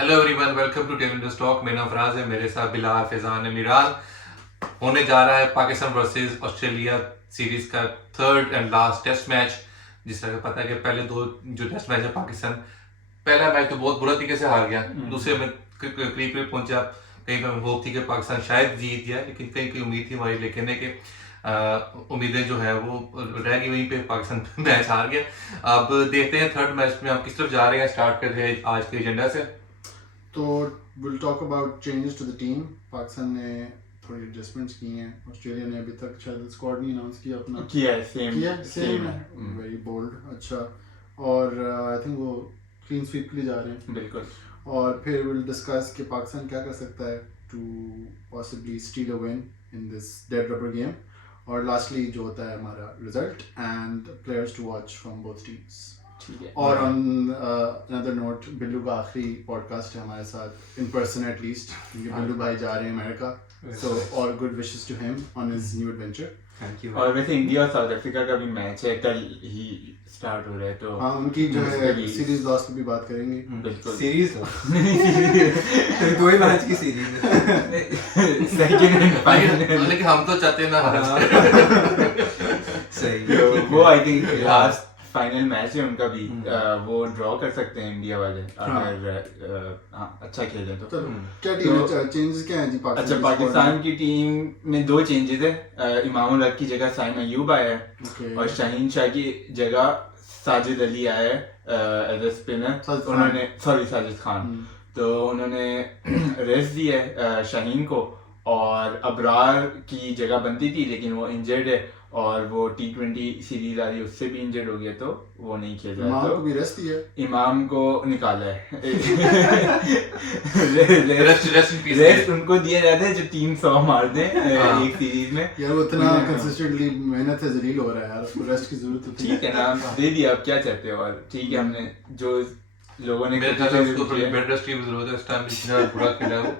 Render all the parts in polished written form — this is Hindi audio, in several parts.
Hello everyone, welcome to tell industry talk. मेरा नाम फराज है, मेरे साथ बिलाल, फैजान, मीरान। होने जा रहा है पाकिस्तान वर्सेस ऑस्ट्रेलिया सीरीज का third and last test match. जिस तरह पता है कि पहले दो जो टेस्ट मैच है पाकिस्तान, पहला मैच तो बहुत बुरा तरीके से हार गया, दूसरे में करीब करीब पहुंचा। कहीं पर होप थी कि पाकिस्तान शायद जीत गया, लेकिन कहीं कहीं उम्मीद थी हमारी, लेकिन कि उम्मीदें जो है वो रह गई वहीं पे, पाकिस्तान मैच हार गया। अब देखते हैं थर्ड मैच में आप किस तरफ जा रहे हैं। स्टार्ट करते हैं आज के एजेंडा से। तो will talk about changes to the team. Pakistan ने थोड़ी एडजस्टमेंट्स की हैं। ऑस्ट्रेलिया ने अभी तक शायद स्क्वाड नहीं अनाउंस किया अपना। किया है, सेम है, वेरी बोल्ड। अच्छा, और आई थिंक वो क्लीन स्वीप के लिए जा रहे हैं। बिल्कुल। और फिर विल डिस्कस कि पाकिस्तान क्या कर सकता है to possibly steal a win in this dead rubber game. और लास्टली जो होता है हमारा result and players to watch from both teams. और ऑन अनदर नोट, बिल्लू का आखिरी पॉडकास्ट है हमारे साथ इन पर्सन एट लीस्ट, क्योंकि बिल्लू भाई जा रहे हैं America. So all good wishes to him on his new adventure. Thank you. और वैसे इंडिया और साउथ अफ्रीका का भी मैच है, कल ही स्टार्ट हो रहा है, तो हाँ, उनकी जो है सीरीज लॉस पे भी बात करेंगे। बिल्कुल। सीरीज दो ही मैच की सीरीज सेकंड एंड फाइनल, लेकिन हम तो चाहते हैं ना। सही। वो I think last final match है उनका भी, वो ड्रॉ कर सकते हैं इंडिया वाले अगर अच्छा खेले तो। चलो, क्या टीम चेंजेस क्या हैं जी पाकिस्तान? अच्छा, पाकिस्तान की टीम में दो चेंजेस है। इमामुल हक की जगह साइम अयूब आया है, और शाहीन शाह की जगह साजिद अली आया है एज ए स्पिनर। उन्होंने साजिद खान, तो उन्होंने रेस्ट दी है शाहीन को। और अबरार की जगह बनती थी, लेकिन वो इंजर्ड है, और वो T20 सीरीज आ रही है उससे भी इंजर्ड हो गया, तो वो नहीं खेल रहा है। तो को भी रेस्ट दिया है। इमाम को निकाला है। रेस्ट रेस्ट उनको दिया जाता है जो 300 मार दे एक सीरीज में। यार वो इतना कंसिस्टेंटली मेहनत से जलील हो रहा है यार, उसको रेस्ट की जरूरत होती है। ठीक है ना, दे दिया, अब क्या चाहते हो। और ठीक है, हमने जो लोगों ने मेरे ख्याल से उसको थोड़ी बेड रेस्ट की भी जरूरत है, इस टाइम इतना बुरा खेला है वो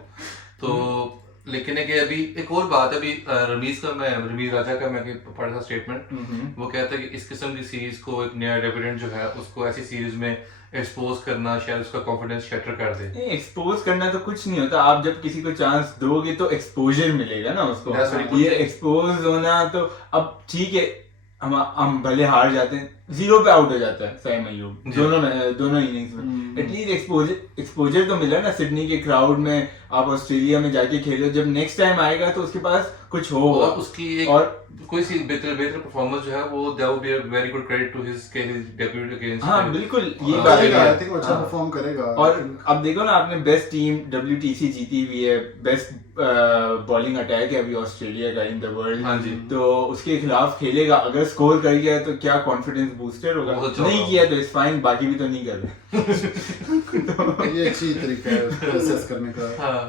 तो। लेकिन है कि अभी एक और बात है, अभी रमीज राजा का मैं पढ़ा था स्टेटमेंट। वो कहता है कि इस किस्म की सीरीज को एक नया डेब्यूटेंट जो है उसको ऐसी सीरीज में एक्सपोज करना शायद उसका कॉन्फिडेंस शैटर कर दे। नहीं, एक्सपोज करना तो कुछ नहीं होता। आप जब किसी को चांस दोगे तो एक्सपोजर मिलेगा ना उसको। ये एक्सपोज होना तो, अब ठीक है, हम भले हार जाते हैं, 0 पे आउट हो जाता है साइम अयूब दोनों इनिंग्स में, एटलीस्ट एक्सपोजर तो मिला ना। सिडनी के क्राउड में आप ऑस्ट्रेलिया में जाके खेलो, जब नेक्स्ट टाइम आएगा तो उसके पास कुछ हो। और उसकी एक और कोई सी बेहतर परफॉर्मेंस जो है वो that would be a very good credit to his debut against. हाँ बिल्कुल, ये बात है। बात आई थिंक अच्छा परफॉर्म करेगा। और अब देखो ना, आपने बेस्ट टीम WTC जीती हुई है, बेस्ट बॉलिंग अटैक है अभी ऑस्ट्रेलिया का इन द वर्ल्ड। हाँ जी। तो उसके खिलाफ खेलेगा, अगर स्कोर कर गया तो क्या कॉन्फिडेंस बूस्टर होगा। नहीं किया तो इट्स फाइन, बाकी भी तो नहीं कर रहे। ये अच्छी तरीका है उसको असेस करने का। हाँ।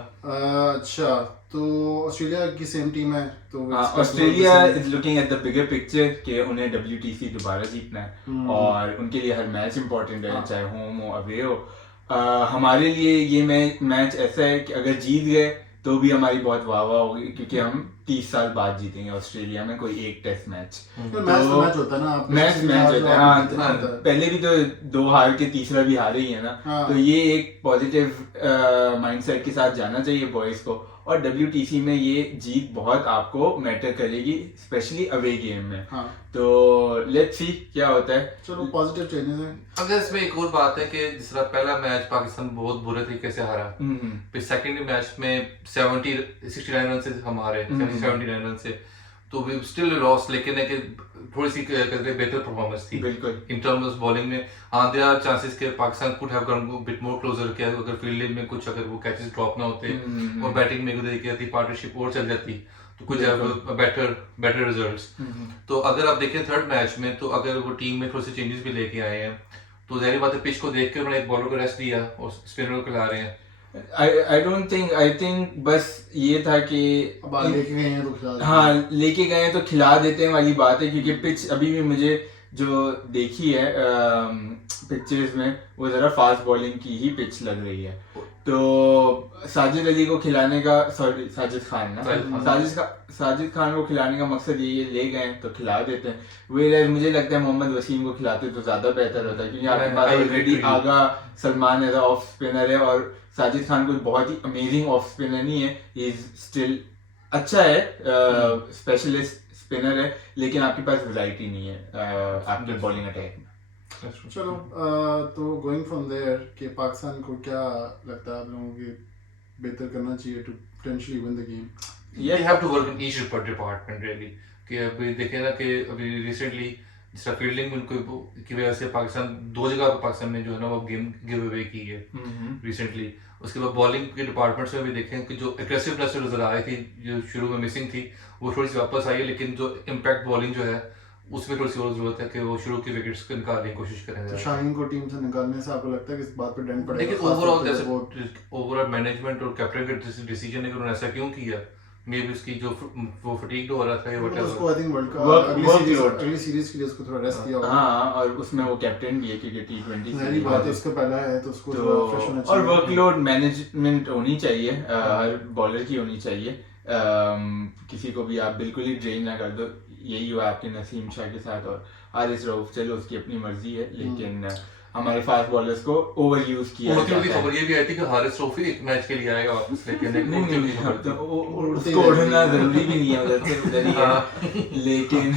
अच्छा, तो ऑस्ट्रेलिया की सेम टीम है, तो Australia is looking at the bigger picture कि उन्हें WTC दोबारा जीतना है, और उनके लिए हर मैच इंपॉर्टेंट है, चाहे होम हो अवे हो। हमारे लिए ये मैच ऐसा है कि अगर जीत गए तो भी हमारी बहुत वाह होगी, क्योंकि हम 30 साल बाद जीतेंगे ऑस्ट्रेलिया में कोई एक टेस्ट मैच। मैच होता है ना, मैच होता है। हाँ, पहले भी तो 2 हार के तीसरा भी हारे ही है ना। तो ये एक पॉजिटिव माइंडसेट के साथ जाना चाहिए बॉयज को। और WTC में ये जीत बहुत आपको मैटर करेगी, स्पेशली अवे गेम में। तो लेट्स सी क्या होता है। चलो, पॉजिटिव चेंजेस हैं। अगर इसमें एक और बात है कि जिस तरह पहला मैच पाकिस्तान बहुत बुरे तरीके से हारा, फिर सेकंड मैच में 69 रन से हम हारे, 79 रन से, तो वी स्टिल लॉस। लेकिन है कि थोड़ी सी बेहतर परफॉर्मेंस थी बिल्कुल इन टर्म्स ऑफ बॉलिंग में। हाँ, देयर आर चांसेस के Pakistan could have gone bit more closer किया, अगर फील्डिंग में कुछ अगर वो कैचेस ड्रॉप ना होते और बैटिंग में एक तरीके की पार्टनरशिप और चल जाती तो कुछ बेटर रिजल्ट्स। तो अगर आप देखें थर्ड मैच में, तो अगर वो टीम में थोड़े से चेंजेस भी लेके आए हैं, तो जाहिर बात है पिच को देख के उन्होंने एक बॉलर को रेस्ट दिया और स्पिनर को खिला रहे हैं। आई थिंक बस ये था कि लेके गए हैं तो खिला, हाँ लेके गए हैं तो खिला देते हैं वाली बात है। क्योंकि पिच अभी भी मुझे जो देखी है पिक्चर्स में, वो जरा फास्ट बॉलिंग की ही पिच लग रही है। तो साजिद अली को खिलाने का सॉरी साजिद खान ना साजिद खान को खिलाने का मकसद ये ले गए तो खिला देते हैं। वे मुझे लगता है मोहम्मद वसीम को खिलाते तो ज्यादा बेहतर होता है क्योंकि आपके पास ऑलरेडी आगा सलमान एज ऑफ स्पिनर है और साजिद खान कोई बहुत ही अमेजिंग ऑफ स्पिनर नहीं है, ही इज स्टिल अच्छा है, स्पेशलिस्ट स्पिनर है, लेकिन आपके पास वैरायटी नहीं है आपके बॉलिंग अटैक में। चलो तो गोइंग फ्रॉम देयर कि पाकिस्तान को क्या लगता है आप लोगों के बेहतर करना चाहिए to potentially win the game? You have to work in each department really कि अभी देखें ना कि अभी रिसेंटली जिस तरह फील्डिंग में उनको की वजह से पाकिस्तान 2 जगह पर पाकिस्तान ने जो है ना वो गेम गिव अवे की है रिसेंटली। उसके बाद बॉलिंग के डिपार्टमेंट्स में भी देखें कि जो एग्रेसिवनेस नजर आ रही थी जो शुरू में मिसिंग थी वो थोड़ी सी वापस आई है, लेकिन जो इम्पैक्ट बॉलिंग जो है उसमें थोड़ी सी और जरूरत है कि वो शुरू की विकेट्स को निकालने की कोशिश करें। तो शाहीन को टीम से निकालने से आपको लगता है कि इस बात पे डेंट पड़ेगा? लेकिन ओवरऑल जैसे ओवरऑल मैनेजमेंट और कैप्टन का डिसीजन है कि उन्होंने ऐसा क्यों किया, मे बी उसकी जो वो फटीग हो रहा था या वट उसको आई थिंक वर्ल्ड कप अगली सीरीज के लिए उसको थोड़ा रेस्ट किया होगा। हां, और उसमें वो कैप्टन भी है क्योंकि टी20 मेरी बात है उसका पहला है तो उसको थोड़ा फ्रेश होना चाहिए और वर्कलोड मैनेजमेंट होनी चाहिए हर बॉलर की होनी चाहिए। किसी को भी आप बिल्कुल ही ड्रेन ना कर दो, यही हुआ आपके नसीम शाह के साथ और हारिस रऊफ। चलो उसकी अपनी मर्जी है, लेकिन हमारे फास्ट बॉलर्स को ओवर यूज किया जाता है। खबर ये भी आई थी कि हारिस रऊफ ही एक मैच के लिए आएगा वापस, लेकिन उसको उड़ना जरूरी भी नहीं है उधर से उधर ही है। लेकिन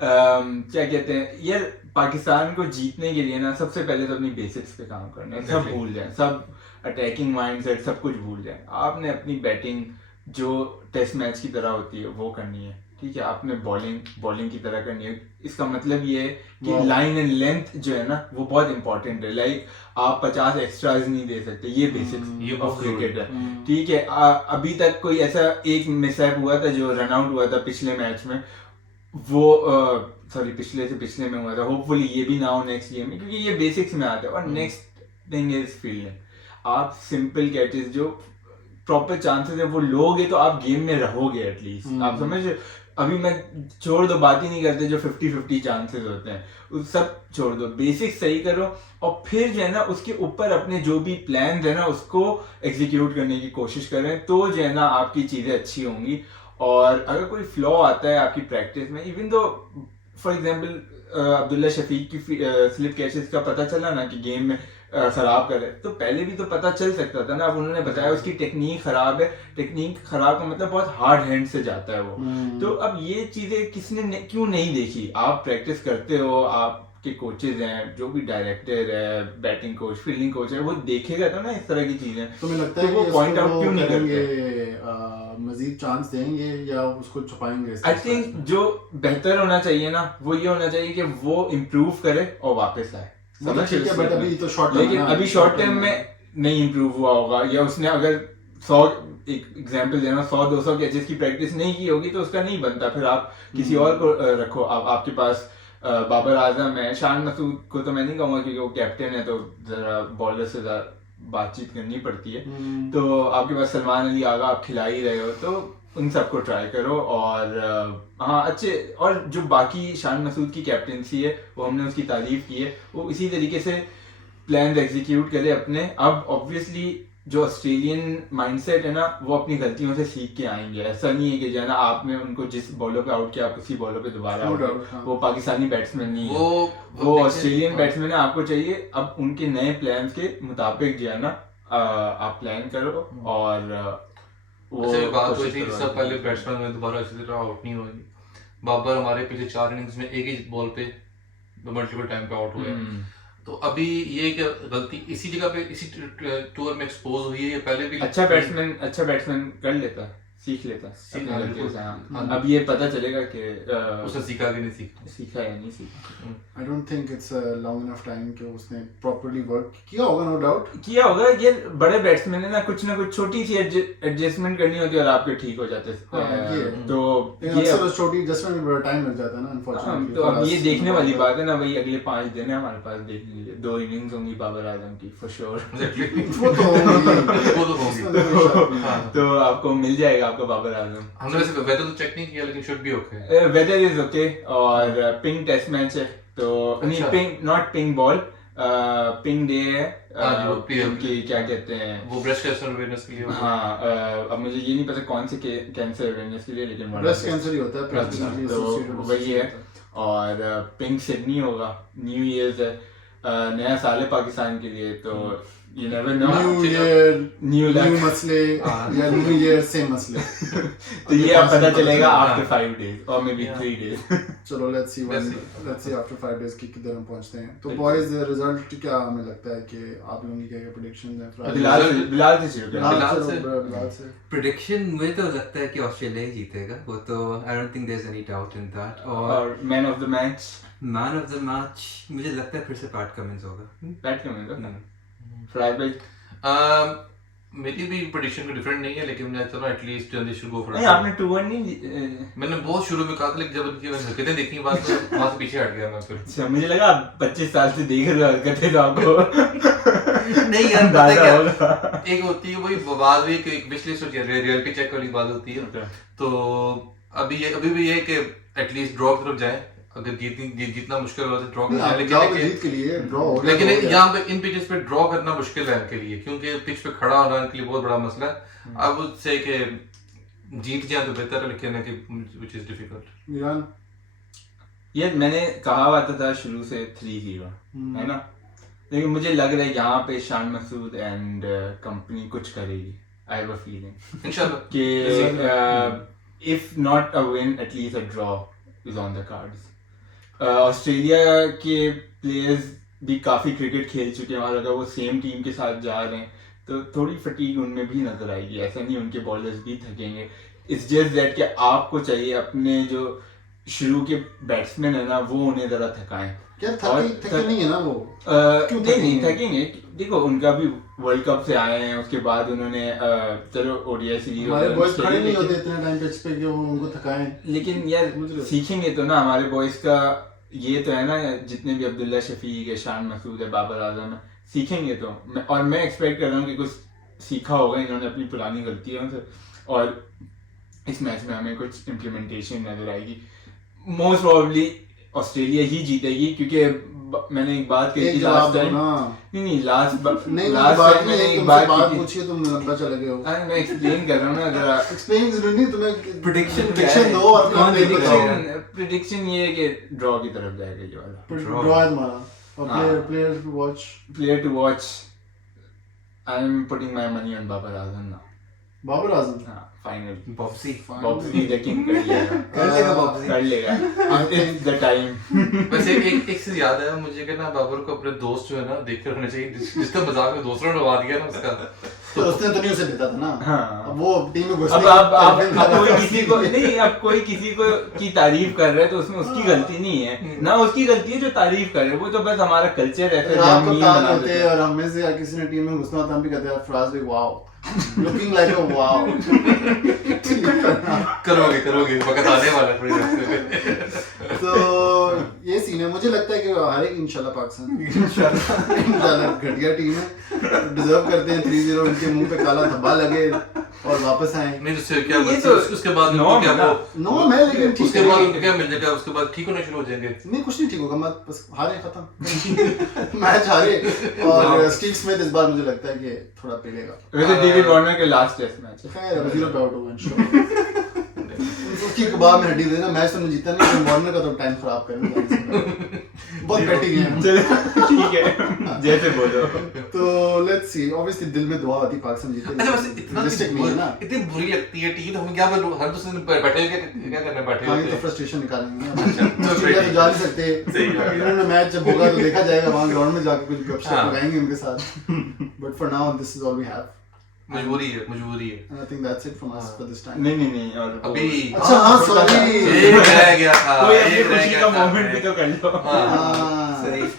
क्या कहते हैं यार, पाकिस्तान को जीतने के लिए ना सबसे पहले तो अपनी बेसिक्स पे काम करना है। सब भूल जाए, सब अटैकिंग माइंडसेट सब कुछ भूल जाए। आपने अपनी बैटिंग जो टेस्ट मैच की तरह होती है वो करनी है, ठीक है। आपने बॉलिंग की तरह करनी है। इसका मतलब ये है कि लाइन एंड लेंथ जो है ना वो बहुत इंपॉर्टेंट है। लाइक आप 50 एक्स्ट्राज नहीं दे सकते, ये बेसिक्स ऑफ क्रिकेट है, ठीक है। अभी तक कोई ऐसा एक मिसहैप हुआ था जो रन आउट हुआ था पिछले मैच में, वो सॉरी पिछले से पिछले में हुआ था। होपफुली ये भी ना हो नेक्स्ट गेम में, क्योंकि ये बेसिक्स में आता है। और नेक्स्ट थिंग इज फील्डिंग। आप सिंपल कैचेस जो प्रॉपर चांसेस है वो लोगे तो आप गेम में रहोगे एटलीस्ट। आप समझ, अभी मैं छोड़ दो, बात ही नहीं करते जो 50-50 चांसेस होते हैं, उस सब छोड़ दो। बेसिक सही करो और फिर जो है ना उसके ऊपर अपने जो भी प्लान है ना उसको एग्जीक्यूट करने की कोशिश करें, तो जो है ना आपकी चीज़ें अच्छी होंगी। और अगर कोई फ्लॉ आता है आपकी प्रैक्टिस में, even though for example Abdullah Shafiq की स्लिप कैचेस का पता चला ना कि गेम में खराब करे, तो पहले भी तो पता चल सकता था ना। अब उन्होंने बताया उसकी टेक्निक खराब है। टेक्निक खराब का मतलब बहुत हार्ड हैंड से जाता है वो। तो अब ये चीजें किसने क्यों नहीं देखी? आप प्रैक्टिस करते हो, आपके कोचेज हैं, जो भी डायरेक्टर है, बैटिंग कोच, फील्डिंग कोच है, वो देखेगा तो ना इस तरह की चीजें। तो मुझे लगता है वो पॉइंट आउट क्यों नहीं करते? मजीद चांस देंगे या उसको छुपाएंगे? आई थिंक जो बेहतर होना चाहिए ना वो ये होना चाहिए कि वो इम्प्रूव करे और वापस आए। ठीक है, बट अभी तो शॉर्ट लेकिन अभी शॉर्ट टर्म में नहीं इम्प्रूव हुआ होगा, या उसने अगर 100 एक एग्जांपल देना 100-200 कैचेस की प्रैक्टिस नहीं की होगी तो उसका नहीं बनता। फिर आप किसी और को रखो। आपके पास बाबर आजम है, शान मसूद को तो मैं नहीं कहूँगा क्योंकि वो कैप्टन है तो जरा बॉलर से बातचीत करनी पड़ती है। तो आपके पास सलमान अली आगा आप खिला ही रहे हो, तो उन सबको ट्राई करो। और हाँ अच्छे, और जो बाकी शान मसूद की कैप्टनसी है वो हमने उसकी तारीफ की है, वो इसी तरीके से प्लान एग्जीक्यूट करे अपने। अब ऑब्वियसली जो ऑस्ट्रेलियन माइंडसेट है ना वो अपनी गलतियों से सीख के आएंगे। ऐसा नहीं है कि जो है ना आपने उनको जिस बॉलर पे आउट किया आप उसी बॉलर पे दोबारा आउट। वो पाकिस्तानी बैट्समैन नहीं है, वो ऑस्ट्रेलियन बैट्समैन है। आपको चाहिए अब उनके नए प्लान के मुताबिक जो है ना आप प्लान करो। और बात हुई थी सब पहले बैट्समैन में दोबारा इसी तरह आउट नहीं होगी। बाबर हमारे पिछले 4 इनिंग्स में एक ही बॉल पे मल्टीपल टाइम पे आउट हुए। तो अभी ये क्या गलती इसी जगह पे इसी टूर में एक्सपोज हुई है या पहले भी? अच्छा बैट्समैन कर लेता, सीख लेता। अब ये पता चलेगा कि उसने सीखा कि नहीं सीखा या नहीं सीखा। आई don't think it's long enough time कि उसने प्रॉपर्ली वर्क किया होगा। नो डाउट किया होगा। ये बड़े बैट्समैन है ना कुछ छोटी सी एडजस्टमेंट करनी होती है और आपके ठीक हो जाते हैं। तो ये छोटी एडजस्टमेंट में बड़ा टाइम लग जाता है ना अनफॉर्चुनेटली। तो अब ये देखने वाली बात है ना भाई, अगले 5 दिन है हमारे पास देखने के लिए। 2 इनिंग्स होंगी बाबर आजम की फॉर श्योर। वो तो होंगी। तो आपको मिल जाएगा आपका बाबर आजम। हमने वैसे वेदर तो चेक नहीं किया लेकिन should be okay. Weather is okay. और पिंक टेस्ट मैच है तो नहीं, pink not pink ball, pink day है हाँ जी, वो उनकी क्या कहते हैं वो ब्रेस्ट कैंसर अवेयरनेस के लिए हाँ अब मुझे ये नहीं पता कौन से कैंसर अवेयरनेस के लिए लेकिन ब्रेस्ट कैंसर ही होता है अच्छा, predominantly तो associated with वही है होता और पिंक सिडनी होगा न्यू ईयर्स है नया साल है पाकिस्तान के लिए तो you never know new year new new luck मसले या न्यू ईयर सेम मसले तो ये अब पता चलेगा हाँ। आफ्टर 5 days और मे बी 3 days चलो लेट्स सी आफ्टर 5 days की किधर हम पहुंचते हैं तो बॉयज रिजल्ट क्या हमें लगता है कि आप लोगों की क्या प्रेडिक्शंस हैं बिलाल से शुरू करें बिलाल से प्रेडिक्शन मुझे तो लगता है कि ऑस्ट्रेलिया ही जीतेगा वो तो I don't think there is any doubt in that और man of the match man of the match मुझे लगता है फिर से पैट कमिंस होगा बैट कमेंट होगा फ्राई भाई मेरी भी प्रेडिक्शन को डिफरेंट नहीं है लेकिन मैं चलो at least they should go for नहीं आपने 2-1 नहीं मैंने बहुत शुरू में कहा था लेकिन जब उनकी हरकतें देखी बाद में वहां से पीछे हट गया मैं फिर अच्छा मुझे लगा आप 25 साल से देख रहे हो हरकतें तो आपको नहीं यार पता है क्या होगा एक होती है वही बात भी एक पिछले सोच रियलिटी चेक वाली बात होती है तो अभी भी ये कि एटलीस्ट ड्रॉ की तरफ जाए अगर जीतना मुश्किल हो तो ड्रॉ कर जाए लेकिन जीत के लिए ड्रॉ हो लेकिन यहाँ पे इन पिचेस पे ड्रॉ करना मुश्किल है इनके लिए क्योंकि पिच पे खड़ा होना इनके लिए बहुत बड़ा मसला है अब उससे कि जीत जाए तो बेहतर है लेकिन व्हिच इज डिफिकल्ट ईरान ये मैंने कहा हुआ था शुरू से 3-0 है ना लेकिन मुझे लग रहा है यहाँ पे शान मसूद एंड कंपनी कुछ करेगी आई हैव अ फीलिंग इंशाल्लाह कि if not a win at least a draw is on the cards Australia के प्लेयर्स भी काफ़ी क्रिकेट खेल चुके हैं और अगर वो सेम टीम के साथ जा रहे हैं तो थोड़ी फटीग उनमें भी नजर आएगी ऐसा नहीं उनके बॉलर्स भी थकेंगे इट्स जस्ट दैट कि आपको चाहिए अपने जो शुरू के बैट्समैन है ना वो उन्हें ज़रा थकाएं क्या थके नहीं है ना वो नहीं थकेंगे देखो उनका भी वर्ल्ड कप से आए हैं उसके बाद उन्होंने चलो ओडीआई सीरीज हमारे बॉयज खड़े नहीं होते इतने टाइम पिच पे कि वो उनको थकाएं लेकिन यार सीखेंगे तो ना हमारे बॉयज का ये तो है ना जितने भी अब्दुल्ला शफीक है शान मसूद है बाबर आजम है सीखेंगे तो और मैं एक्सपेक्ट कर रहा हूँ कि कुछ सीखा होगा इन्होंने अपनी पुरानी गलतियों से और इस मैच में हमें कुछ इम्प्लीमेंटेशन नजर आएगी मोस्ट प्रोबेबली ऑस्ट्रेलिया ही जीतेगी क्योंकि मैंने एक बात कही थी लास्ट टाइम नहीं लास्ट टाइम मैंने एक बात पूछी तुम लंबा चले गए हो मैं एक्सप्लेन कर रहा हूँ ना जरा एक्सप्लेन जरूरी नहीं तुम्हें प्रेडिक्शन दो और प्रेडिक्शन ये है कि ड्रॉ की तरफ जाएगा ये वाला ड्रॉ है तुम्हारा और player to watch I am putting my money on Babar Azam now Babar Azam हाँ फाइनली बॉब्सी यकीन कर लेगा इट्स द टाइम वैसे एक चीज याद है मुझे कि ना बाबर को अपने दोस्त जो है ना देख कर होना चाहिए जिसका मजाक में दूसरों ने उड़ा दिया ना उसका तो उसने तो नहीं उसे देता था ना हाँ। अब वो टीम में घुस अब कोई किसी को नहीं अब कोई किसी को की तारीफ कर रहा है तो उसमें उसकी गलती नहीं है ना उसकी गलती है जो तारीफ कर रहे वो तो बस हमारा कल्चर है रात को तान होते हैं और हम में से किसी ने टीम में घुसना होता हम भी कहते हैं फ्राज भाई wow looking like a wow करोगे वक्त आने वाला थोड़ी देर से तो ये सीन है मुझे लगता है कि हारेगी इंशाल्लाह पाकिस्तान इंशाल्लाह घटिया टीम है डिजर्व करते हैं 3-0 उनके मुंह पे काला धब्बा लगे और वापस आए नहीं उससे क्या उसके बाद क्या वो नो मैं लेकिन ठीक उसके बाद क्या मिल जाएगा उसके बाद ठीक होने शुरू हो जाएंगे नहीं कुछ नहीं ठीक होगा मत बस हारे खत्म मैच हारे और स्टीव स्मिथ इस बार मुझे लगता है कि थोड़ा पिलेगा वैसे डेविड वार्नर के लास्ट टेस्ट मैच है खैर 0 पे आउट होगा इंशाल्लाह उसकी कबाब में हड्डी देना मैच तो नहीं जीता नहीं वार्नर का तो टाइम खराब करेंगे बहुत बैटिंग है ठीक है जैसे बोलो तो लेट्स सी ऑब्वियसली दिल में दुआ होती पाकिस्तान जीते अच्छा बस इतना नहीं है ना इतनी बुरी लगती है टीम हम क्या हर दूसरे दिन बैठे क्या करने बैठे हाँ तो फ्रस्ट्रेशन निकालेंगे ऑस्ट्रेलिया तो जा नहीं सकते इन्होंने मैच जब होगा तो देखा जाएगा वहां ग्राउंड में जाकर कुछ गपशप लगाएंगे उनके साथ but for now this is all we have मजबूरी है and I think that's it from us for this time नहीं और अभी अच्छा हाँ सॉरी एक रह गया था कोई अपनी खुशी का मोमेंट भी तो कर लो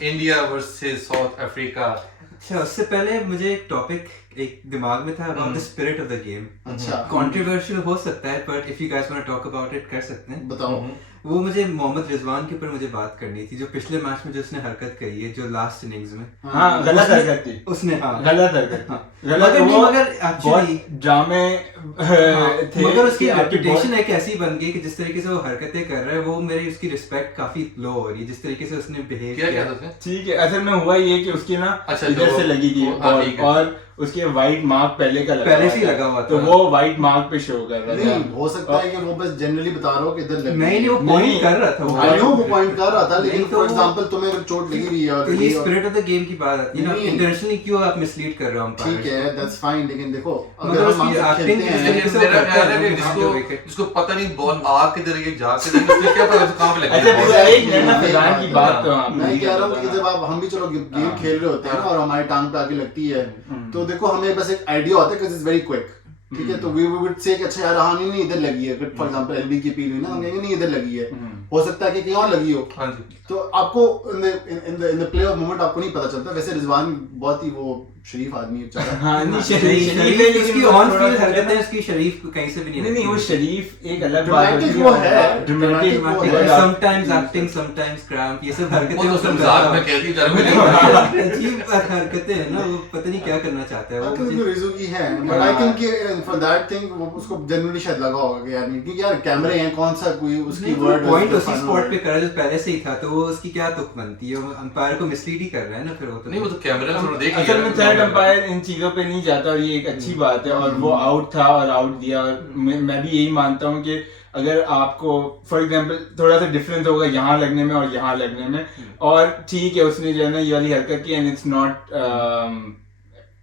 इंडिया वर्सेस साउथ अफ्रीका अच्छा उससे पहले मुझे एक टॉपिक एक दिमाग में था about the spirit of the game. अच्छा Controversial हो सकता है, but if you guys want to talk about it कर सकते हैं. बताओ। वो मुझे मोहम्मद रिजवान के ऊपर मुझे बात करनी थी, जो पिछले मैच में जो उसने हरकत करी है, जो लास्ट इनिंग्स में हाँ गलत हरकत थी उसने, हाँ गलत हरकत थी, गलत मगर नहीं, वो मगर actually बहुत ड्रामे थे, मगर उसकी कि आपकी रेपुटेशन एक ऐसी बन गई कि जिस तरीके से वो हरकतें कर रहा है, वो मेरी उसकी रिस्पेक्ट काफी लो हो रही है, जिस तरीके से उसने बिहेव क्या किया। क्या था उसने? ठीक है, असल में हुआ ये कि उसकी ना अच्छा, इधर जो- से लगी थी हाँ, ठीक है। और उसके वाइट मार्क पहले का लगा पहले हुआ से ही था। लगा हुआ था। तो वो वाइट मार्क पे शो कर रहा नहीं था। हो सकता है कि वो बस जनरली बता रहा हो कि इधर लगी नहीं नहीं, वो नहीं, पॉइंट कर रहा था वो। आई नो वो पॉइंट कर रहा था, लेकिन नहीं तो फॉर वो- एग्जांपल तुम्हें अगर चोट लगी हुई है और तो ये स्पिरिट ऑफ द गेम की बात आती है ना, नहीं। इंटेंशनली क्यों आप मिसलीड कर रहे हो अंपायर? ठीक है दैट्स फाइन, लेकिन देखो मगर अगर उसकी हम acting खेलते किस हैं तरीके से मेरा करता ख्याल है है कि ना, जिसको जो wicket- जिसको पता नहीं बॉल आ किधर है जा किधर है, उसको क्या पता उसको कहां पे लगी अच्छा है पूरा ball। एक नैना फैजान की बात तो आप मैं नहीं कह रहा हूँ करते कि जब आप हम भी चलो गेम हाँ। खेल रहे होते हैं ना और हमारी टांग पे आके लगती है, तो देखो हमें बस एक आइडिया होता है कि इट्स वेरी क्विक, ठीक है, तो वी वुड से कि अच्छा यार हाँ नहीं इधर लगी है, फॉर एग्जांपल एलबी की अपील हुई ना, हम कहेंगे नहीं इधर लगी है, हो सकता है कि कहीं और लगी हो, हाँ जी। तो आपको in the play of moment आपको नहीं पता चलता। वैसे रिजवान बहुत ही वो शरीफ आदमी है बेचारा। हाँ नहीं नहीं, शरीफ है, शरीफ लेकिन उसकी वो ऑन थोड़ा फील्ड सा हरकतें उसकी शरीफ कहीं से भी नहीं नहीं वो लगती। शरीफ एक अलग बात Dramatic होती वो है, ड्रामेटिक dramatic वो वो है। है। समटाइम्स एक्टिंग, समटाइम्स क्रैम्प, ये सब हरकतें वो वो तो सब मजाक करता में है। कहती है जरा अजीब हरकतें हैं ना, वो पता नहीं क्या करना चाहता है वो हरकत मुझे। तो रिजू की है, बट आई थिंक कि फॉर दैट थिंग वो उसको जनरली शायद लगा होगा कि यार नहीं, क्योंकि यार कैमरे हैं, कौन सा कोई उसकी वर्ड पॉइंट उसी स्पॉट पे करा जो पहले से ही था, तो वो उसकी क्या तुक बनती है, वो अंपायर को मिसलीड ही कर रहा है ना फिर वो तो। नहीं वो तो कैमरे में थोड़ा देख असल में लिया थर्ड अंपायर इन चीजों पे नहीं जाता और ये एक अच्छी बात है, और वो आउट था और आउट दिया, और मैं भी यही मानता हूँ कि अगर आपको फॉर एग्जांपल थोड़ा सा डिफरेंस होगा यहाँ लगने में और यहाँ लगने में, और ठीक है उसने जो है ना ये वाली हरकत की एंड इट्स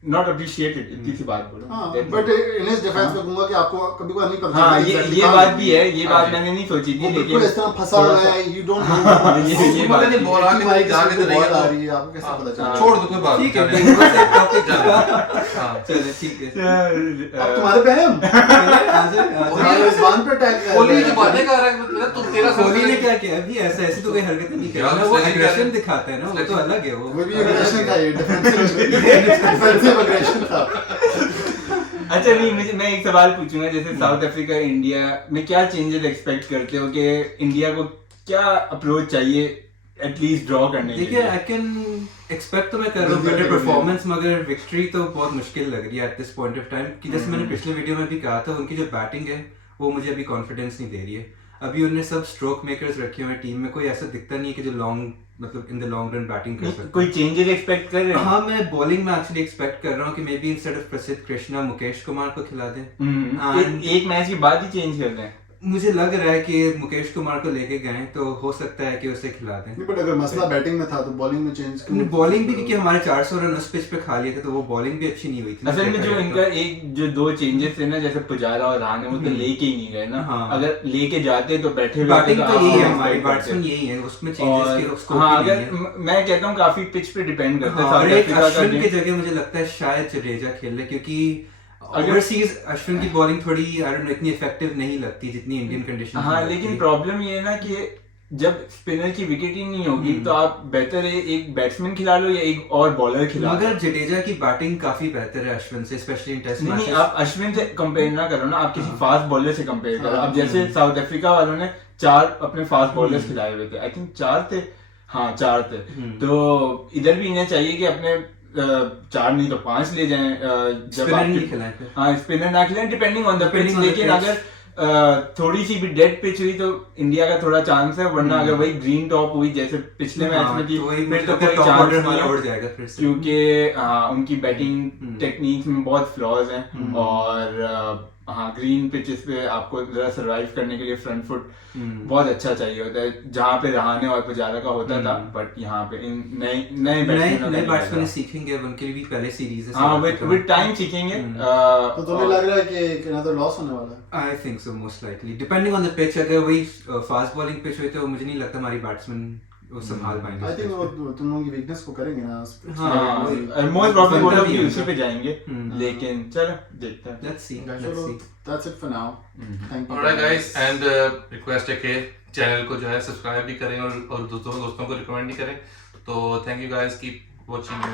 नॉट अप्रिशिएटेड, इतनी सी बात बोलो। हाँ, बट इन हिज डिफेंस में कहूंगा कि आपको कभी कोई नहीं पता हाँ चलता exactly ये कहाँ बात लगी भी है, ये हाँ बात जी। मैंने नहीं सोची वो थी, बिल्कुल लेकिन इस तरह फंसा हुआ है, यू डोंट नो ये पता नहीं बॉल आके नहीं जाके तो नहीं बॉल आ है रही है, आपको कैसे पता चला? छोड़ दो कोई बात ठीक है, नहीं। बिंगो से टॉपिक हाँ। चले ठीक है। अब तुम्हारे पे है हम तुम्हारे रिजवान पे अटैक कर कोहली रहे जो हैं। बातें कर रहा है मतलब तुम तेरा कोहली ने क्या किया अभी, ऐसा ऐसे तो कोई हरकत नहीं कर यार, रहा, वो sledging कर एग्रेशन रहे- दिखाता है ना, वो तो अलग है वो वो। भी एग्रेशन था, ये डिफेंसिव एग्रेशन था। अच्छा नहीं मैं एक सवाल पूछूंगा, जैसे साउथ अफ्रीका इंडिया में क्या चेंजेस एक्सपेक्ट करते हो कि इंडिया को क्या अप्रोच चाहिए एटलीस्ट ड्रॉ करने के देखिए लिए? आई कैन एक्सपेक्ट तो मैं कर रहा हूँ बेटर परफॉर्मेंस, मगर विक्ट्री तो बहुत मुश्किल लग रही है at this point of time, कि जैसे मैंने पिछले वीडियो में भी कहा था, उनकी जो बैटिंग है वो मुझे अभी कॉन्फिडेंस नहीं दे रही है। अभी उन्होंने सब स्ट्रोक मेकर्स रखे हुए हैं टीम में, कोई ऐसा दिखता नहीं है कि जो लॉन्ग मतलब in the long run batting कर सकता है। कोई चेंजेस एक्सपेक्ट कर रहे हो? हाँ मैं बॉलिंग में एक्चुअली एक्सपेक्ट कर रहा हूँ कि मे बी इंस्टेड ऑफ प्रसिद्ध कृष्णा मुकेश कुमार को खिला दें। एक मैच के बाद ही चेंज कर दें। मुझे लग रहा है कि मुकेश कुमार को लेके गए तो हो सकता है कि उसे खिला दें। नहीं, बट अगर मसला बैटिंग में था तो बॉलिंग में चेंज क्यों? बॉलिंग भी क्योंकि हमारे 400 रन उस पिच पे खा लिए थे, तो वो बॉलिंग भी अच्छी नहीं हुई थी। असल में जो इनका एक जो दो चेंजेस थे ना, जैसे पुजारा और रहाणे, वो तो लेके ही नहीं गए ना। हाँ। अगर लेके जाते तो बैठे हुए बैटिंग तो आप यही है, expect हमारी करते। बैट्समैन यही है, उसमें चेंजेस के स्कोप हाँ नहीं अगर है। मैं कहता हूँ काफी पिच पे डिपेंड करता है हाँ, और साउथ एक अफ्रीका का अश्विन game। की जगह मुझे लगता है शायद जडेजा खेल ले, क्योंकि अगर- ओवरसीज अश्विन की बॉलिंग थोड़ी आई डोंट नो इतनी इफेक्टिव नहीं लगती जितनी इंडियन कंडीशन। हाँ लेकिन प्रॉब्लम ये है ना कि जब स्पिनर की विकेट ही नहीं होगी तो आप बेहतर है एक बैट्समैन खिला लो या एक और बॉलर खिला लो। मगर जडेजा की बैटिंग काफी बेहतर है अश्विन से, स्पेशली इन टेस्ट नहीं मैचेस। आप अश्विन से कंपेयर ना करो ना, आप किसी फास्ट बॉलर से कंपेयर करो। हाँ, अब जैसे साउथ अफ्रीका वालों ने 4 अपने फास्ट बॉलर्स खिलाए हुए थे, आई थिंक 4 थे, हाँ 4 थे। तो इधर भी इन्हें चाहिए कि अपने 4 नहीं तो 5 ले जाएं जब स्पिनर नहीं आपके खिलाए फिर। हाँ स्पिनर ना खिलाएं, depending on the pitch. Depending on the लेकिन pitch. अगर थोड़ी सी भी डेड पिच हुई तो इंडिया का थोड़ा चांस है, वरना अगर वही ग्रीन टॉप हुई जैसे पिछले मैच में थी फिर तो कोई चांस नहीं है, उड़ जाएगा फिर से। क्योंकि उनकी बैटिंग टेक्निक्स में बहुत फ्लॉज हैं और हाँ ग्रीन पिचेस पे आपको जरा सरवाइव करने के लिए फ्रंट फुट बहुत अच्छा चाहिए होता है, जहाँ पे रहाणे और पुजारा का होता था, बट यहाँ पे इन नए नए बैट्समैन सीखेंगे, अब उनके लिए भी पहले सीरीज है। हाँ विद टाइम सीखेंगे। तो तुम्हें लग रहा है कि अनदर लॉस होने वाला है? I think so most likely, depending on the pitch. अगर वही फास्ट बॉलिंग पिच हुई तो मुझे नहीं लगता हमारी बैट्समैन वो संभाल पाएंगे। आई थिंक वो तुम लोगों की वीकनेस को करेंगे ना। हाँ मोस्ट प्रॉब्ली वो लोग भी भी उसी पे जाएंगे, लेकिन चलो देखते हैं। लेट्स सी चलो that's it for now. Thank you. Alright guys, and request है कि चैनल को जो है सब्सक्राइब भी करें और दोस्तों को रिकमेंड भी करें। तो thank you guys, keep watching.